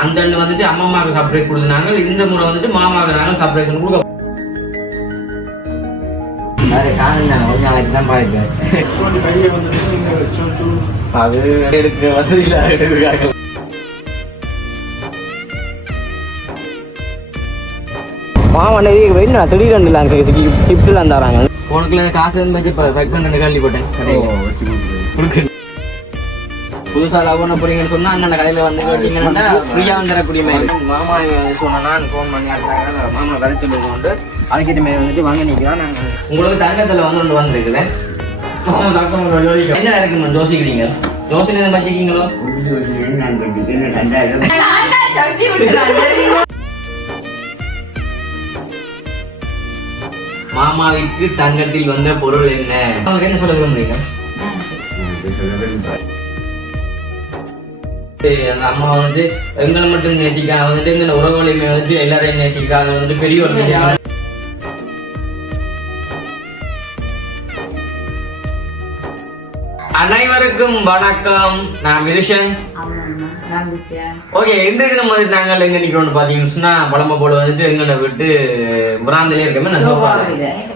அந்த அண்ணு வந்துட்டு அம்மம்மாவுக்கு சர்ப்ரைஸ் கொடுத்தாங்க இந்த முறை வந்துட்டு மாமாவுக்கு நாங்கள் சர்ப்ரைஸ் கொடுக்க அது காணும் ஒரு நாளைக்கு தான் சோச்சு அது எடுக்க வசதி இல்லை எடுக்கிறாங்க மாமன் என்ன கிஃப்ட்லாம் தராங்க. உனக்குள்ள காசு வந்து வச்சு பண்ணி கேள்விப்பட்டேன் வச்சு கொடுக்குறது கொடுக்கு புதுசா லவ் பண்ண போறீங்கன்னு சொன்னா அண்ணன் கடையில வந்து கேட்டீங்கன்னா ஃப்ரீயா வந்து தரக்கூடிய மாதிரி மாமா சொன்னா ஃபோன் பண்ணி அடுத்தாங்க மாமா வர சொல்லுவோம் அதுக்கிட்ட மேல வந்துட்டு வாங்க நிக்கலாம் நாங்க உங்களுக்கு தங்கத்துல வந்து ஒன்று வந்திருக்குது. என்ன இருக்கு யோசிக்கிறீங்க யோசனை எதுவும் சொல்லி விட்டுறாங்க. மாமாவிற்கு தங்கத்தில் வந்த பொருள் என்ன? உங்களுக்கு என்ன சொல்ல விரும்புறீங்க? அந்த அம்மா வந்துட்டு எங்களை மட்டும் நேசிக்காம வந்துட்டு எங்களை உறவுகளையுமே வந்துட்டு எல்லாரையும் நேசிக்காத வந்துட்டு பெரிய ஒரு அனைவருக்கும் வணக்கம். நான் விதுஷன் ஓகே இன்றைக்கு நம்ம நாங்கள் எங்க நிக்கிறோம்னு பாத்தீங்கன்னு சொன்னா பழம போல வந்துட்டு எங்களை விட்டு பிராந்திலே இருக்கமே நான்.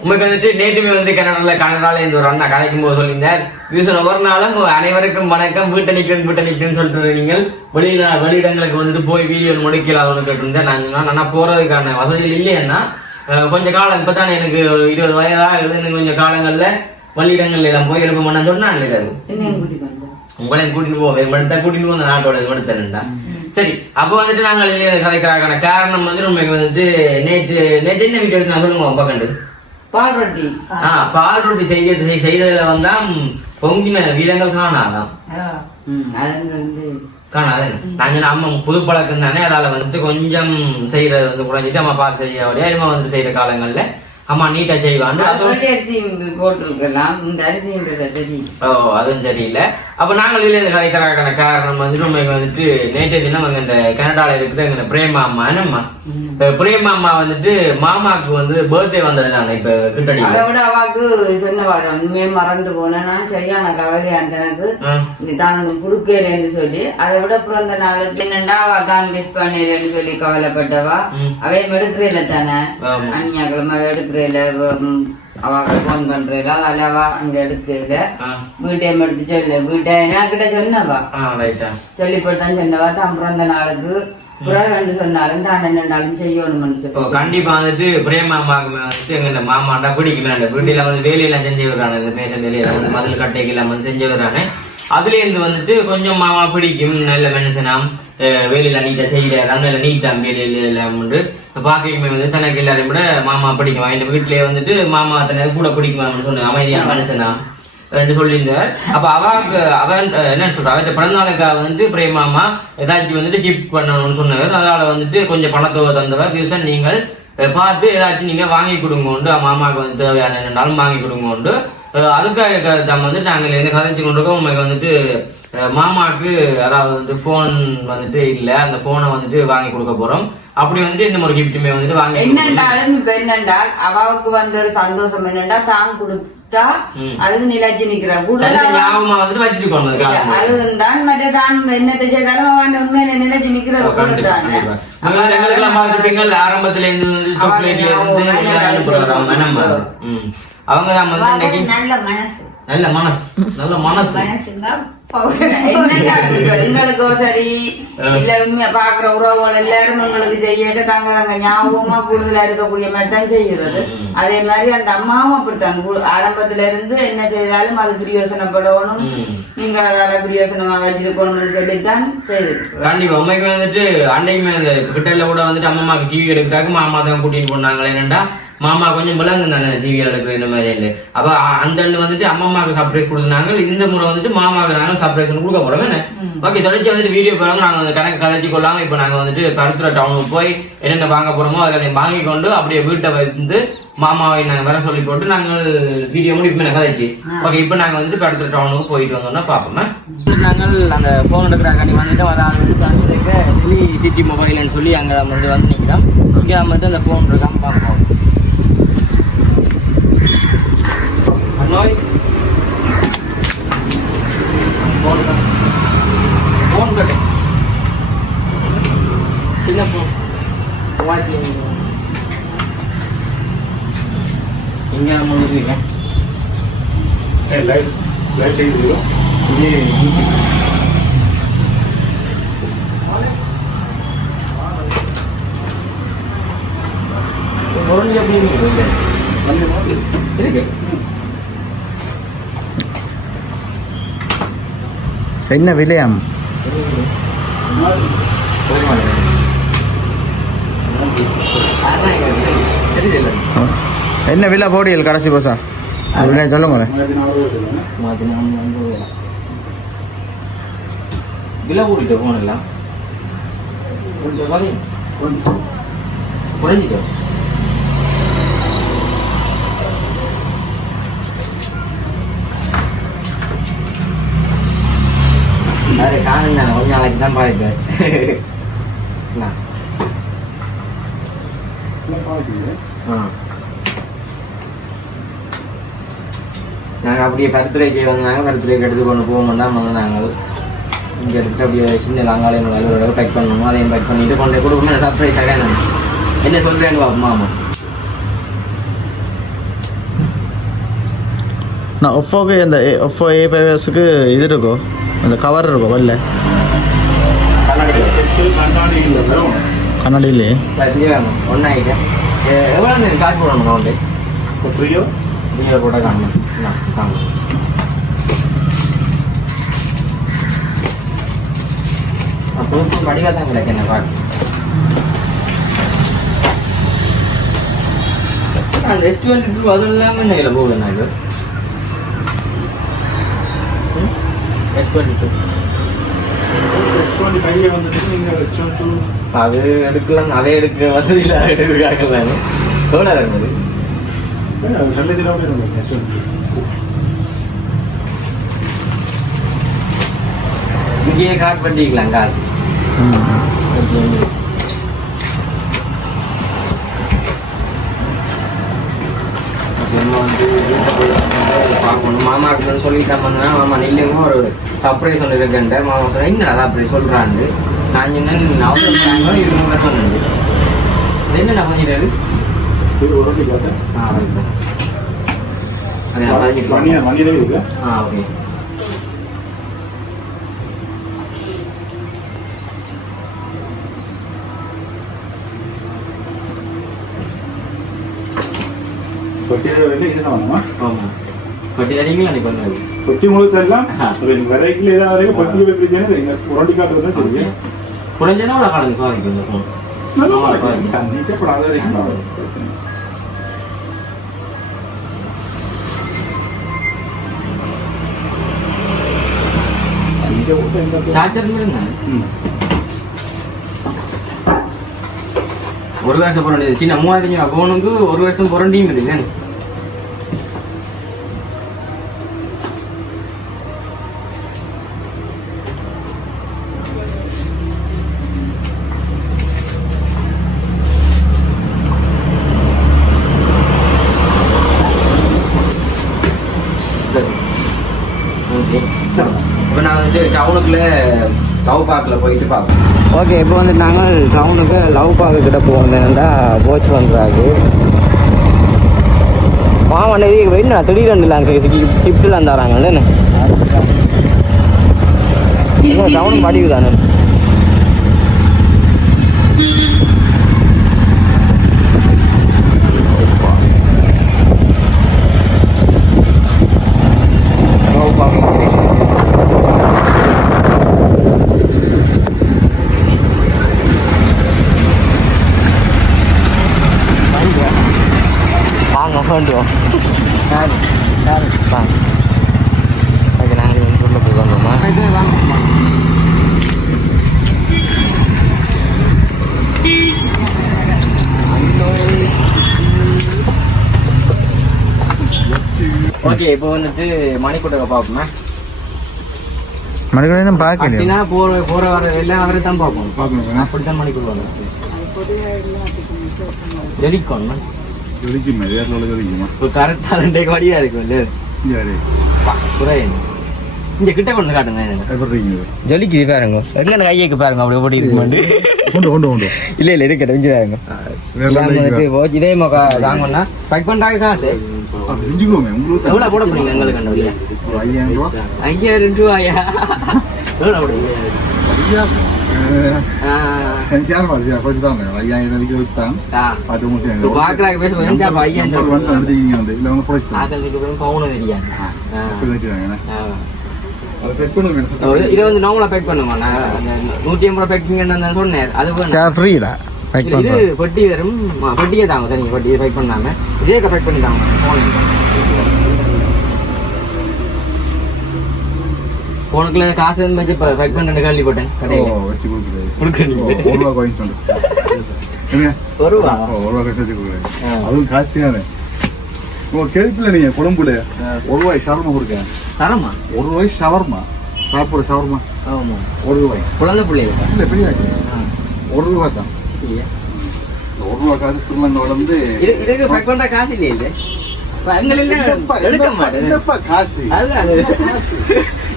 உங்களுக்கு வந்துட்டு நேற்றுமே வந்து கனடால கனடால இந்த ஒரு அண்ணா கதைக்கும் போது சொல்லியிருந்தார் யூசன் ஒவ்வொரு நாளும் அனைவருக்கும் வணக்கம். வீட்டை நிக்கிறேன் வீட்டை நிக்கிறேன்னு சொல்லிட்டு நீங்கள் வெளியில வெளியிடங்களுக்கு வந்துட்டு போய் வீடியோ முடிக்கல அவனு கேட்டிருந்தேன் நான் சொன்னேன், நான் போறதுக்கான வசதிகள் இல்லையேன்னா அஹ், கொஞ்ச காலம் இப்பதானே எனக்கு ஒரு இருபது வயதாக இன்னும் கொஞ்சம் காலங்கள்ல வெளியிடங்கள்ல எல்லாம் போய் எழுப்ப மாட்டேன்னு சொன்னா இல்லை உங்களையும் கூட்டிட்டு போவேன் மடுத்தா கூட்டிட்டு போங்க நாட்டோட மடுத்தா சரி அப்ப வந்துட்டு நாங்கள் கதைக்கிறாக்கான காரணம் வந்து உண்மைக்கு வந்துட்டு நேற்று நேற்று என்ன வீட்டு எடுத்து நான் சொல்லுங்க அப்பா கண்டு. பால் ரொட்டி. ஆ பால் ரொட்டி செய்ய செய்ததுல வந்தா பொங்கின வீரங்கள் வந்து காணாது. நாங்க அம்மா புது பழக்கம் தானே அதால வந்துட்டு கொஞ்சம் செய்யறது வந்து குறைஞ்சிட்டு அம்மா பார்த்து செய்ய அம்மா வந்து செய்யற காலங்கள்ல. அம்மா நீட்டா செய்வாண்டு அரிசி போட்டிருக்கலாம். இந்த தெரியும் ஓ அதுவும் சரியில்லை அப்ப நாங்கள் இதுல இந்த கதைக்கிறாக்கான காரணம் வந்துட்டு உண்மைக்கு வந்துட்டு நேற்றைய தினம் அங்க இந்த கனடால இருக்கிற எங்க பிரேமா அம்மா இந்த பிரேமா அம்மா வந்துட்டு மாமாக்கு வந்து பர்த்டே வந்தது தானே இப்ப கிட்டடி அதை விட அவாக்கு சொன்ன வாரம் உண்மையே மறந்து போனேன்னா சரியான கவலையான எனக்கு இது தான் குடுக்கலன்னு சொல்லி அதை விட பிறந்த நாளுக்கு என்னண்டா அவ தான் பண்ணிடுன்னு சொல்லி கவலைப்பட்டவா? அவை எடுக்கிறேல தானே? ஆமா. அந்நியாக்கிழமை எடுக்கிறேல அவாக்கு போன் பண்றேல அதில் அவ அங்க எடுக்கல வீட்டையும் எடுத்து சொல்லு. வீட்டை என்கிட்ட சொன்னவா? ஆ ரைட்டா சொல்லிப்பட்டான் சொன்னவா. தான் பிறந்த நாளுக்கு. கண்டிப்பா வந்துட்டு பிரேமா அம்மாவுக்கு வந்துட்டு எங்க மாமாண்டா பிடிக்குமே. அந்த வீட்டுல வந்து வேலையெல்லாம் செஞ்சு விடுறானே இந்த வேலையெல்லாம் வந்து மதில் கட்டைக்கு எல்லாம் வந்து செஞ்சு விடுறானே அதுல இருந்து வந்துட்டு கொஞ்சம் மாமா பிடிக்கும் நல்ல மனுஷனாம். வேலையில நீட்டா செய்யறாரு நல்ல நீட்டாம் வேலையில எல்லாம் வந்து பாக்கைக்குமே வந்து தனக்கு எல்லாரையும் விட மாமா பிடிக்கும். இந்த வீட்லயே வந்துட்டு மாமா தனக்கு கூட பிடிக்குமான்னு சொன்ன அமைதியான மனுஷனாம் ரெண்டு சொல்லியிருந்தார். அப்ப அவாக்கு அவன் அஹ், என்ன சொல்ற? அவர்கிட்ட பிறந்த நாளுக்காக வந்துட்டு பிரேமாமா ஏதாச்சும் வந்துட்டு கிஃப்ட் பண்ணணும்னு சொன்னவர் அதனால வந்துட்டு கொஞ்சம் பணத்தொகை தந்தவர். திவசம் நீங்கள் பார்த்து ஏதாச்சும் நீங்க வாங்கி கொடுங்கோண்டு மாமாவுக்கு வந்து தேவையான என்னன்னாலும் வாங்கி கொடுங்கோண்டு அதுக்காக தான் வந்துட்டு நாங்கள் இந்த கதைச்சு கொண்டிருக்கோம் உங்களுக்கு வந்துட்டு மாமாவுக்கு அதாவது வந்துட்டு ஃபோன் வந்துட்டு இல்ல. அந்த போனை வந்துட்டு வாங்கி கொடுக்க போறோம். அப்படி வந்துட்டு இந்த ஒரு கிஃப்ட்டுமே வந்துட்டு வாங்கி. என்னண்டாலும் இப்ப அவாவுக்கு வந்த ஒரு சந்தோஷம் என்னண்டா தான் கொடுத்தா. அது நிலைச்சு நிக்கிறா கூடுதலா ஞாபகமா வந்துட்டு வச்சுட்டு போனது காரணம். அதுதான் மற்ற தான் என்னத்தை செய்தாலும் அவன் உண்மையில நிலைச்சு நிக்கிறது எங்களுக்கெல்லாம் பார்த்திருப்பீங்கல்ல, ஆரம்பத்துல இருந்து வந்து இருந்து அவங்க தான் வந்து இன்னைக்கு நல்ல மனசு. நல்ல மனசு நல்ல மனசு. மனசுங்க என்னண்டா இது எங்களுக்கோ சரி இல்ல உண்மையா பாக்குற உறவுகள் எல்லாரும் உங்களுக்கு செய்ய தாங்க அங்க ஞாபகமா கூடுதலா இருக்கக்கூடிய மாதிரி தான் செய்யறது அதே மாதிரி அந்த அம்மாவும் அப்படித்தான். கு- ஆரம்பத்துல இருந்து என்ன செய்தாலும் அது பிரயோசனப்படணும். நீங்க அதால பிரயோசனமா வச்சிருக்கணும்னு சொல்லித்தான் செய்திருக்கிறோம் கண்டிப்பா. உண்மைக்கு வந்துட்டு அன்னைக்குமே அந்த கிட்டல கூட வந்துட்டு அம்மாக்கு டிவி எடுக்கிறாங்க. மாமா தான் கூட்டிட்டு போனாங்களே என்னடா மாமா கொஞ்சம் விளங்கு தானே டிவி எடுக்கிற இந்த மாதிரி. அப்ப அந்த அண்ணு வந்துட்டு அம்மாவுக்கு சர்ப்ரைஸ் கொடுத்தாங்க இந்த முறை வந்துட்டு மாமாவுக்கு நாங்க சர்ப்ரைஸ் கொடுக்க போறோம். என்ன? ஓகே தொடர்ச்சி வந்துட்டு வீடியோ போறாங்க நாங்க வந்து கணக்கு கதைச்சு கொள்ளாம இப்ப நாங்க வந்துட்டு கருத்துற டவுனுக்கு போய் என்னென்ன வாங்க போறோமோ அதை வாங்கி கொண்டு அப்படியே வீட்டை வந்து மாமாவை நாங்க வர சொல்லி போட்டு நாங்கள் வீடியோ முடிப்பு கதைச்சு. ஓகே இப்போ நாங்க வந்துட்டு கருத்துற டவுனுக்கு போயிட்டு வந்தோம்னா பார்ப்போமே? நாங்கள் அந்த போன் எடுக்கிறாங்க. வந்துட்டு அதாவது வந்து பார்த்துருக்க டெல்லி சிட்டி மொபைல்னு சொல்லி அங்கே வந்து வந்து நிற்கிறோம் இங்கே மட்டும் அந்த ஃபோன் இருக்காம பார்ப்போம். முரளி இருக்கு என்ன விலையாம்? என்ன விலை போடியல் கடைசி போசா? அப்படின்னா சொல்லுங்களேன். விலை கூட்டிட்டு போனலாம் கொஞ்சம் வரையும் குறைஞ்சிட்டோம் அது காணும் தானே. கொஞ்ச நாளைக்கு தான் பாதிப்பார் நாங்கள் அப்படியே பருத்துறைக்கு வந்தாங்க. பருத்துறைக்கு எடுத்து கொண்டு போக மாட்டோம் வந்தாங்க. இங்கே அப்படியே சின்ன லங்காலையும் அலுவலக பேக் பண்ணணும். அதையும் பேக் பண்ணிட்டு கொண்டு கொடுக்கணும். சர்ப்ரைஸ் நான் என்ன சொல்கிறேன்னு பாப்போம் மாமா நான் ஒஃபோக்கு இந்த ஒஃபோ ஏ பேவர்ஸுக்கு இது இருக்கும். அந்த கவர் இருக்கும் வரல கண்ணாடி கண்ணாடி இல்லை வெறும் கண்ணாடியிலே இங்கே. வேணும் ஒன்றாயிட்டேன் எவ்வளோ காசு போடணும் நோண்டு ஃப்ரீயோ நீங்கள் போட காணும். காணும். அப்போ வடிவாக தான் கிடைக்கும் என்ன பாட்டு அந்த ரெஸ்டாரண்ட் அது இல்லாமல் என்ன இதில் போகுது நாங்கள் ரெஸ்டாரண்ட் அது எடுக்கலாம் அதே எடுக்க வசதியில் எடுக்கிறாங்க தானே எவ்வளோ இருக்குது சல்லத்தில் அப்படி இருக்கும் ரெஸ்டாரண்ட் இங்கேயே காட் பண்ணிக்கலாம் காசு அப்புறமா வந்து பார்க்கணும் மாமாவுக்கு வந்து சொல்லிட்டு வந்தேன்னா மாமா நில்லுங்க ஒரு சர்ப்ரைஸ் ஒன்று இருக்குன்ட்டு மாமா சொல்ல என்னடா அப்படி சொல்கிறான்னு நான் சொன்னேன் அவசரம் இது மாதிரி சொன்னேன் இது என்னடா பண்ணிடுறது இது ஒரு வாட்டி பார்த்தேன் ஆ ரைட் அது நான் பதிஞ்சிட்டு மணியா மணியிலே இருக்கு ஆ ஓகே பொட்டி வரைக்கும் இதுதான் வேணுமா ஆமாம் பட்டி தரீங்களா அன்னைக்கு வந்தது பொட்டி முழுக்க எல்லாம் ஆ. வெரைட்டில ஏதாவது வரைக்கும் பொட்டி வைக்கிறீங்க எங்க புரண்டி காட்டுறது தான் தெரியும் குறைஞ்சனா அவ்வளோ கலந்து பாதிக்கும் இந்த ஃபோன் நல்லா ஆமா, இருக்கு. பாருங்க. நீக்கப்படாத வரைக்கும் பிரச்சனை இல்லை. இங்க விட்டு எங்க போய்- சார்ஜர் இருங்க ம். ஒரு வருஷம் புரண்டி சின்ன மூவாயிரத்தி ரூபா ஃபோனுக்கு ஒரு வருஷம் புரண்டியும் இருக்கு ஓகே. இப்போ நான் வந்து டவுனுக்குள்ள டவு பார்க்கில் போயிட்டு பார்ப்போம் ஓகே இப்போ வந்து நாங்கள் டவுனுக்கு லவ் பார்க்கு கிட்ட போகிறதா போச்சு பண்ணுறாரு மாமா நெறி என்ன திடீர்னு இல்லை கிஃப்ட்லாம் தராங்கல்ல என்ன டவுன் படிவு தானே லவ் பார்க்க வாங்க வேண்டுவோம் யாரு யாரு வாங்க அதுக்கு நாங்கள் வந்து உள்ள போய் வந்தோமா இது வாங்க ஓகே இப்போ வந்துட்டு மணிக்கூட்டத்தை பார்ப்போமா. பார்க்கலையா? அப்படின்னா போற போற வர எல்லாம் அவரை தான் பார்ப்போம் பார்க்கணும் அப்படித்தான் ஜெலிக்கோன் ஜொலிக்குமா? வேற உள்ள ஜொலிக்குமா? இப்போ கரெக்டாக ரெண்டே வழியாக இருக்கும் இல்லை சரி குறையன் இங்க கிட்ட கொண்டு காட்டுங்க. ஜொலிக்குது பாருங்க. எங்க கையக்கு பாருங்க அப்படி ஓடி கொண்டு இல்ல இல்ல இருக்கட்டும் பாருங்க. இதே மொக்க தாங்கன்னா பைக் பண்றாங்க காசு. செஞ்சுக்கோமே. உங்களுக்கு எவ்வளவு போட போறீங்க? எங்களுக்கு ஒரு ஐயாயிரம் ரூபா. ஐயாயிரம் ரூபாயா? செஞ்சாலும் பாரு கொஞ்சம் தான். ஐயாயிரம் வரைக்கும். பார்த்து இப்ப முடிச்சு பாக்குறாங்க ஐயாயிரம் ரூபாய். வந்து இல்லை வந்து பவுனும் தெரியாது. வச்சுருக்காங்க. அதை இது- வந்து நார்மலா பேக் அந்த நூத்தி ஐம்பது பேக்கிங் சொன்னேன். அது. ஃப்ரீடா பேக் இல்ல, இது பெட்டி வரும் ஆ, பெட்டியே தாங்க தனி பெட்டியை பேக் பண்ணாம. இதே பேக் பண்ணி தாங்க போனுக்குள்ள காசு வந்து வச்சு பேக் பண்ண கேள்வி போட்டேன் ஓ கடையில வச்சு கொடுக்குறது ஒரு ரூபா காயின் சொல்லு. என்ன? ஒரு ரூபா. ஒரு ரூபா காசு வச்சு கொடுக்குறேன். அதுவும் காசு தானே உங்க கேள்விப்பில்ல நீங்க கொழும்புல. ஒரு ரூபாய் ஷவர்மா கொடுக்க. தரமா ஒரு ரூபாய் ஷவர்மா சாப்பிட்ற ஷவர்மா ஆமா. ஒரு ரூபாய். குழந்தை பிள்ளைங்க இல்ல பெரிய ஒரு ரூபா தான். ஒரு ரூபா காசு திருமணம் இது இதுக்கு பேக் பண்ற காசு. இல்லையே என்னப்பா காசு.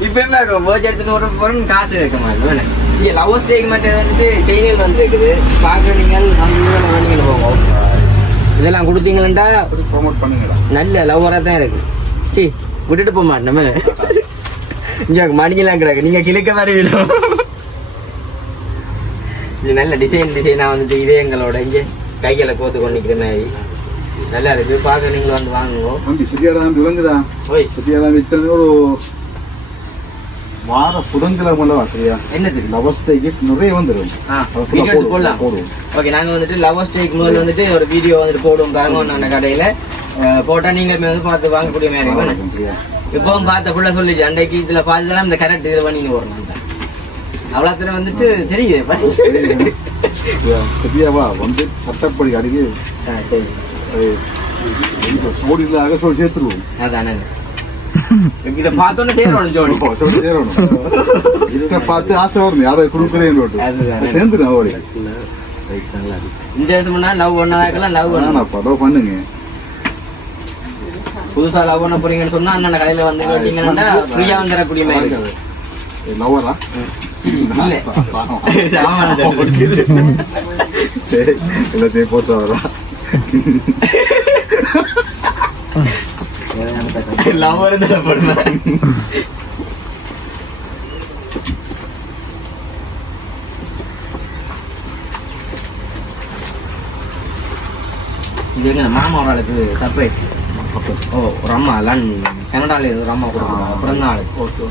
இப்ப என்ன எடுத்துட்டு ஒரு பொருள் காசு இருக்க மாட்டேன் இங்க லவ் ஸ்டேக் மட்டும் வந்துட்டு செயினில் வந்து இருக்குது பார்க்குற நீங்கள் வந்து போவோம். இதெல்லாம் கொடுத்தீங்களா ப்ரோமோட் பண்ணுங்கடா. நல்ல லவ்வராக தான் இருக்கு. சி விட்டுட்டு போக மாட்டேன் இங்க மடிஞ்செல்லாம் கிடக்கு. நீங்க கிழக்க மாதிரி விடும். இது நல்ல டிசைன் டிசைனாக வந்துட்டு இதே எங்களோட இங்கே கைகளை கோத்து கொண்டு நிற்கிற மாதிரி. நல்லா இருக்கு. பார்க்க நீங்களும் வந்து வாங்குவோம் தம்பி விளங்குதா ஓய். சரியாடா வித்தது ஒரு வார புதன்கிழமை அல்லவா சரியா என்னது? லவஸ்டைக்கு நிறைய வந்துடும் போடலாம். போடுவோம். ஓகே நாங்க வந்துட்டு லவர் ஸ்டேக் முதல்ல வந்துட்டு ஒரு வீடியோ வந்துட்டு போடுவோம். பாருங்க நான் கடையில. அஹ், போட்டா நீங்க வந்து பார்த்து வாங்கக்கூடிய மாதிரி. இப்பவும் பார்த்த புள்ள சொல்லிச்சு அன்றைக்கு இதுல பார்த்துதான் இந்த கரெக்ட் இதுல பண்ணின்னு வரணும் அவ்வளோத்துல வந்துட்டு தெரியுது சரியாவா வந்து சட்டப்படி அடிக்கி அக சொல்லி சேர்த்துருவோம். அதானே. இதை பார்த்தோன்னே சேரணும் ஜோடி. சொல்லி சேரணும். இதை பார்த்து ஆசை வரும் யாரோ கொடுக்குறேன்னு. சேர்ந்துடும் அவடி இந்த வருஷம்னா லவ் பண்ணதாக்கெல்லாம் லவ் படம் பண்ணுங்க. புதுசா லவ் பண்ண போறீங்கன்னு சொன்னா அண்ணன் கடையில வந்து கேட்டீங்கன்னா ஃப்ரீயா வந்து தரக்கூடிய மாதிரி. லவ்வரா? எல்லாத்தையும் போட்டு வரா லவ்வர் தான் பண்ணுவேன் இது எங்க மாமா ஒரு ஆளுக்கு சர்ப்ரைஸ் ஓ ஒரு அம்மா லன் இருந்து ஒரு அம்மா கொடுக்குறாங்க பிறந்த நாள் சர்ப்ரைஸ்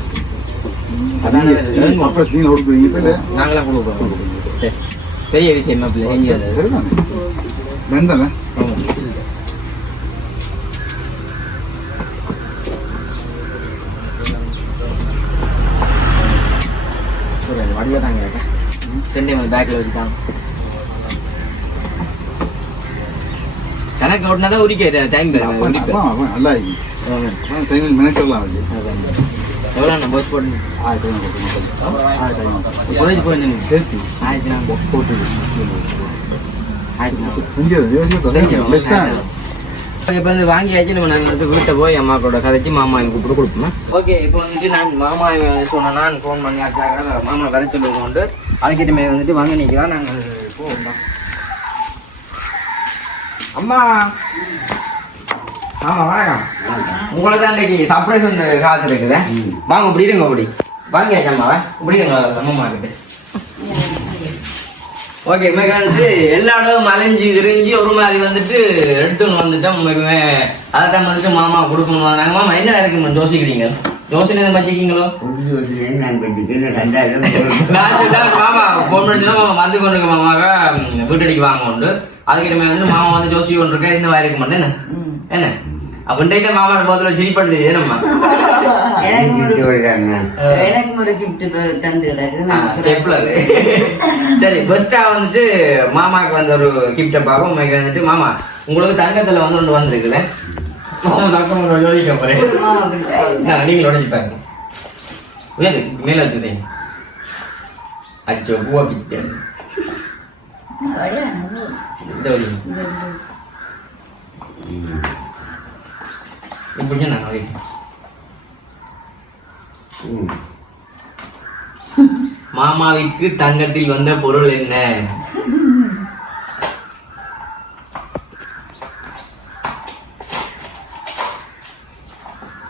நீங்க கொடுக்குறீங்க இப்ப இல்ல? நாங்களாம் கொடுக்குறோம் சரி. பெரிய விஷயம் சரிதானே? வடிவா தாங்க சென்னை வந்து பேக்கில் வச்சுட்டாங்க. கணக்கு ஓட்டினா தான் உரிக்க டைம் நல்லா இருக்கு டைமில் மெனக்கெல்லாம் வந்து எவ்வளோ நான் பஸ் போட்டு. ஆயிரத்தி ஆயிரத்தி காலேஜ் போயிருந்தேன் சேர்த்து ஆயிரத்தி நான் போட்டு இப்போ வந்து வாங்கியாச்சு நம்ம நாங்கள் வந்து வீட்டை போய் அம்மா கூட கதைச்சு மாமா எனக்கு கூப்பிட்டு கொடுப்போம்? ஓகே இப்போ வந்துட்டு நான் மாமா சொன்னா நான் ஃபோன் பண்ணி அதுக்காக மாமா வர சொல்லுங்க கொண்டு அதுக்கிட்டமே வந்துட்டு வாங்க நிற்கிறோம் நாங்கள் போவோம் அம்மா. ஆமா வணக்கம். உங்களை தான் இன்னைக்கு சர்ப்ரைஸ் ஒன்று இருக்குது வாங்க இப்படி இருங்க இப்படி. வாங்க அம்மாவை. இப்படி இருங்க அம்மா கிட்ட ஓகே இனிமே வந்து எல்லா இடமும் மலைஞ்சு திரிஞ்சு ஒரு மாதிரி வந்துட்டு எடுத்துன்னு வந்துட்டோம். உண்மைக்குமே அதைத்தான் வந்துட்டு மாமா கொடுக்கணும். நாங்க மாமா என்ன இருக்கு யோசிக்கிறீங்க? யோசனை எதுவும் வச்சுக்கீங்களோ மாமா போன் பண்ணி வந்து கொண்டு இருக்க மாமாக்க ம், வீட்டடிக்கு வாங்க உண்டு. அதுக்கிட்ட வந்து மாமா வந்து ஜோசி கொண்டு இருக்க என்ன வாரிக்க மாட்டேன் என்ன என்ன? அப்ப இன்றைக்கு மாமா போதில் சிரிப்படுது என்னம்மா எனக்கு ஒரு கிஃப்ட் சரி பெஸ்டா வந்துட்டு மாமாக்கு வந்த ஒரு கிஃப்டை பார்ப்போம் வந்துட்டு மாமா உங்களுக்கு தங்கத்துல வந்து ஒன்று வந்திருக்குது மாமா தக்கம் யோசிக்க போறேன் உடஞ்சி பாருங்க. மேல வச்சுருந்தீங்க அச்சோ பூவா பிடிச்சேன் இந்த நான் மாமாவிற்கு தங்கத்தில் வந்த பொருள் என்ன?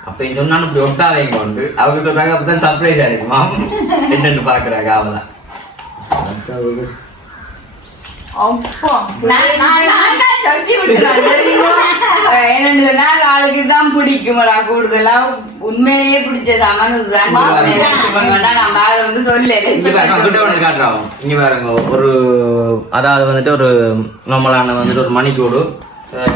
அப்ப இங்க சொன்னாலும் இப்படி ஒட்டாதைங்க உண்டு அவங்க சொல்றாங்க அப்பதான் சர்ப்ரைஸா இருக்குமா என்னன்னு பாக்குறாங்க அவதான் ஆளுக்கு தான் பிடிக்குமடா கூடுதலா உண்மையிலேயே பிடிச்சது அவனுக்கு தான். நம்ம ஆளு வந்து ஒண்ணு காட்டுறோம் இங்க பாருங்க ஒரு அதாவது வந்துட்டு ஒரு நார்மலான வந்துட்டு ஒரு மணிக்கூடு.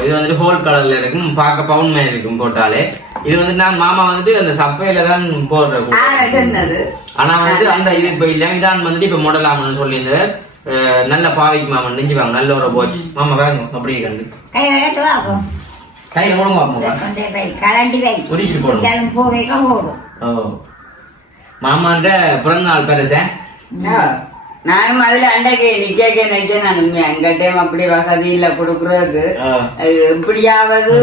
இது வந்துட்டு ஹோல் கலர்ல இருக்கும் பார்க்க பவுன் மாதிரி இருக்கும் போட்டாலே. இது வந்துட்டு நான் மாமா வந்துட்டு அந்த சப்பையில தான் போடுற கூடு. ஆனா சொன்னது. ஆனா வந்து அந்த இது இப்ப இல்ல இதான் வந்துட்டு இப்ப மாடலாமன்னு சொல்லியிருந்த நல்ல பாவிக்கு மாமன் நெஞ்சுப்பாங்க நல்ல ஒரு போச்சு. மாமா பாருங்க அப்படியே கண்டு. கையில கட்டு போடுங்க பாப்போம் கலண்டி வை உருக்கிட்டு போடுங்க ஜலம் பூ வைக்க போடும் ஓ. மாமாண்ட பிறந்த நாள் பெருசேன் நானும் அதுல அண்டைக்கு நிக்க நினைச்சேன் நான் உண்மையா எங்க டைம் அப்படி வசதி இல்ல கொடுக்கறதுக்கு. அது எப்படியாவது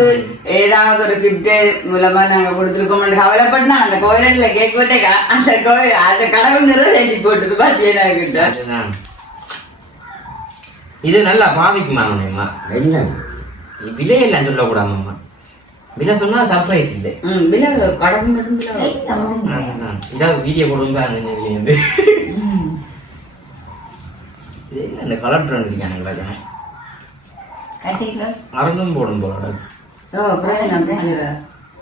ஏதாவது ஒரு கிஃப்ட் மூலமா நாங்க கொடுத்துருக்கோம். கவலைப்பட்டு நான் அந்த கோயிலில் கேக் போட்டே க- அந்த கோயில் அந்த கடவுள் நிறைவேற்றி போட்டது பாத்தியா கிட்ட. அதுதான். இது நல்லா பாவிக்கு மாமனேம்மா என்ன விலையெல்லாம் சொல்லக்கூடாமம்மா விலை சொன்னா சர்ப்ரைஸ் இல்லை ம் பில்ல கடவுள் மட்டும். இதான் வீடியோ போடுங்க விலையிருந்து இது என்ன இந்த கலர் ட்ரெண்ட் இருக்காங்க அரங்கம் போடும் போல. ஓ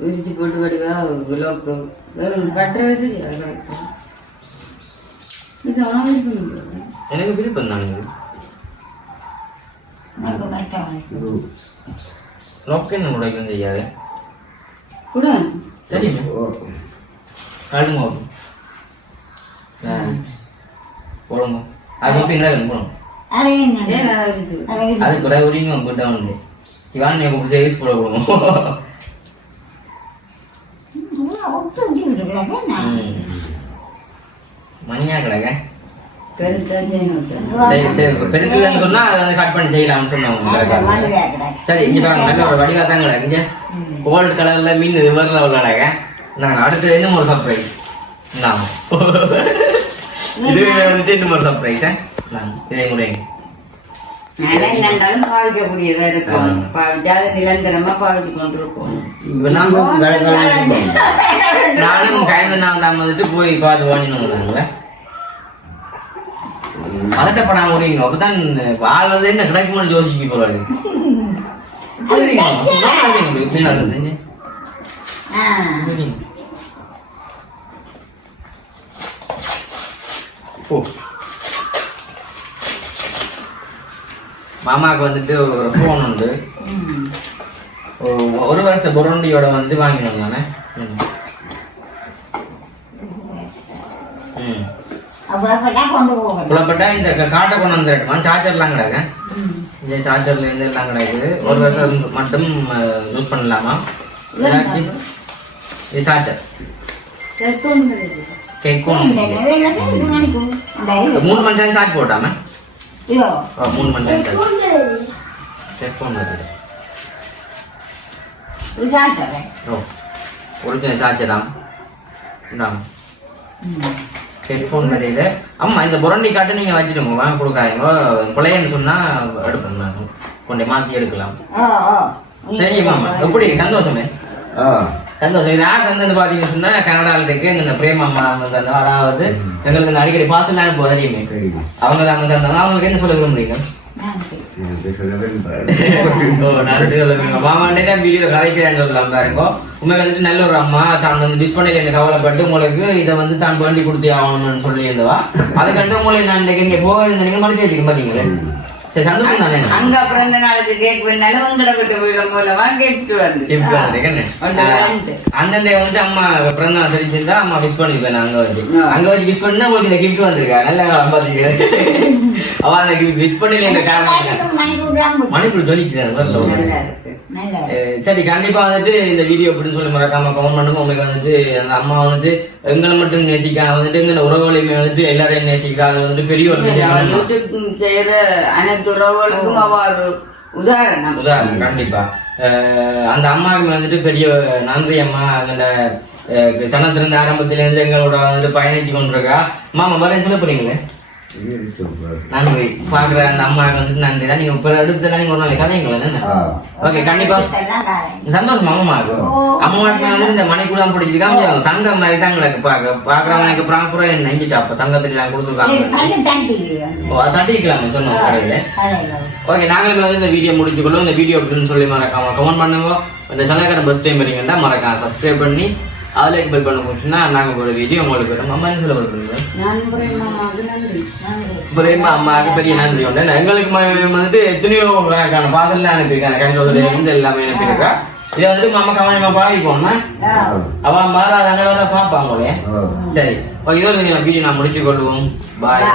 விரிச்சு போட்டு வடிவா விலோக்கு கட்டுறது எனக்கு விருப்பம் தானுங்க. லொக்கன் உடைக்கும் செய்யாது கூட? தெரியுமே. கடுங்க போடுங்க. அது என்ன போடும் அது கூட உரிமை போட்டா உண்டு சிவான் நீ உங்களுக்கு சர்வீஸ் போட கொடுங்க மணியா கிடக்க சரி சரி பெருசுன்னு சொன்னா அதை வந்து கட் பண்ணி செய்யலாம்னு சொன்னாங்க சரி இங்க பாருங்க நல்ல ஒரு வடிவா தான் கிடக்கு கோல்டு கலர்ல மீன் ரிவர்ல உள்ளடங்க நாங்க அடுத்தது இன்னும் ஒரு சர்ப்ரைஸ் நாம இது வந்துட்டு இன்னும் ஒரு சர்ப்ரைஸ் இதே பாவிக்கக்கூடியதா இருக்கும் நிரந்தரமா பாவிச்சு நானும் கயந்த நாள் தான் வந்துட்டு போய் பார்த்து வாங்கினோம் நாங்கள பதட்டப்படாம முடியுங்க அப்பதான் ஆள் வந்து என்ன கிடைக்குமோன்னு யோசிக்க போறாரு மாமாவுக்கு வந்துட்டு ஒரு ஃபோன் உண்டு. ஒரு வருஷம் பொருண்டியோட வந்து வாங்கினோம் தானே? ம். புலப்பட்டா இந்த காட்டை கொண்டு வந்துடட்டுமா? சார்ஜர்லாம் கிடக்கு. இந்த சார்ஜர்ல இருந்து எல்லாம் கிடைக்குது ஒரு வருஷம் மட்டும் யூஸ் பண்ணலாமா? இது சார்ஜர் மூணு மணி நேரம் சார்ஜ் போட்டாம? மூணு மணி நேரம் சார்ஜ் வருது விசாரிச்சவன் ஓ ஒரிஜினல் சார்ஜராம் இந்தாம் ஹெட்ஃபோன் வரையில ஆமா இந்த புரண்டி காட்டு நீங்க வச்சுடுங்க. வாங்க கொடுக்காதீங்க. பிள்ளைன்னு சொன்னா எடுப்போம் கொண்டே மாத்தி எடுக்கலாம். சரி மாமா. எப்படி? சந்தோஷமே? ஆ. சந்தோஷம். இது யார் தந்தது பாத்தீங்கன்னு சொன்னா கனடால இருக்கு இந்த பிரேம் அம்மா அவங்க தந்தோம் அதாவது எங்களுக்கு இந்த அடிக்கடி பார்த்துலாம் தெரியும். அவங்க தான் வந்து தந்தாங்க அவங்களுக்கு என்ன சொல்ல விரும்புறீங்க? நல்ல ஒரு அம்மா தான் வந்து டிஸ்பண்டில் என்ன கவலைப்பட்டு உங்களுக்கு இதை வந்து தான் வேண்டி கொடுத்தே ஆகணும்னு சொல்லி இருந்தவா அதுக்கடுத்து உங்களுக்கு நான் இன்னைக்கு இங்க போக நீங்க மறுத்து வச்சுக்க பாத்தீங்களே சரி சந்தோஷம் தானே அங்க பிறந்த நாளுக்கு கேக் உங்களோட வீட்டு வீடு மூலமா கேட்டு வந்து வந்து அம்மா பிறந்த நாள் தெரிஞ்சிருந்தா அம்மா விஷ் பண்ணிருப்பேன் அங்க ஆ. அங்க வச்சு விஷ் பண்ணா உங்களுக்கு இந்த கிஃப்ட் வந்திருக்கா? நல்ல பாத்தீங்க அவ அந்த விஷ் பண்ணல இந்த காரணம் மணிப்பூர் சரி கண்டிப்பா வந்துட்டு இந்த வீடியோ அப்படின்னு சொல்லி மறக்காம கமெண்ட் பண்ணுங்க. உங்களுக்கு வந்துட்டு அந்த அம்மா வந்துட்டு எங்களை மட்டும் நேசிக்க வந்துட்டு எங்களை உறவுகளையுமே வந்துட்டு எல்லாரையும் நேசிக்கிறா அது வந்து பெரிய ஒரு யூடியூப் செய்யற அனைத்து உறவுகளுக்கும் அவ ஒரு உதாரணம். உதாரணம் கண்டிப்பா. அந்த அம்மாவுக்கு வந்துட்டு பெரிய நன்றி அம்மா. அந்த சனத்திலிருந்து ஆரம்பத்துல இருந்து எங்களோட வந்துட்டு பயணிச்சு கொண்டிருக்கா. மாமா வர சொல்ல போறீங்களே? நன்றி. பாக்குற அந்த அம்மாவுக்கு வந்துட்டு நன்றி. தான் நீங்க இப்ப அடுத்த நீங்க ஒரு நாளைக்கு கதைங்களா என்ன? ஓகே கண்டிப்பா. சந்தோஷம் அம்மாவுக்கு அம்மாவுக்கு வந்து இந்த மணிக்குலாம் பிடிச்சிருக்காம தங்க மாதிரி தான் எங்களுக்கு பாக்க பாக்குறவங்களுக்கு ப்ராப்பரா என்ன இஞ்சி சாப்ப தங்கத்துல எல்லாம் கொடுத்துருக்காங்க. தட்டிக்கலாமே சொன்ன கடையில. ஓகே நாங்களும் வந்து இந்த வீடியோ முடிச்சுக்கொள்ளும் இந்த வீடியோ அப்படின்னு சொல்லி மறக்காம கமெண்ட் பண்ணுங்க. இந்த சலக்கடை பஸ் டைம் வரீங்கன்னா மறக்காம சப்ஸ்கிரைப் பண்ணி அதில் பெல் பண்ண முடிச்சுன்னா நாங்கள் ஒரு வீடியோ உங்களுக்கு வரும். அம்மா என்ன சொல்ல நன்றி. பிரேமா அம்மாவுக்கு பெரிய நன்றி உண்டு. எங்களுக்கு வந்துட்டு எத்தனையோ கணக்கான பாதெல்லாம் அனுப்பியிருக்காங்க கண்டோட இருந்து எல்லாமே அனுப்பியிருக்கா இதை வந்துட்டு மாமா கவனமா பாவிப்போம்னா அவன் மாறாதாங்க வர பார்ப்பாங்களே சரி. ஓகே இதோட வீடியோ நான் முடிச்சு கொள்வோம். பாய்.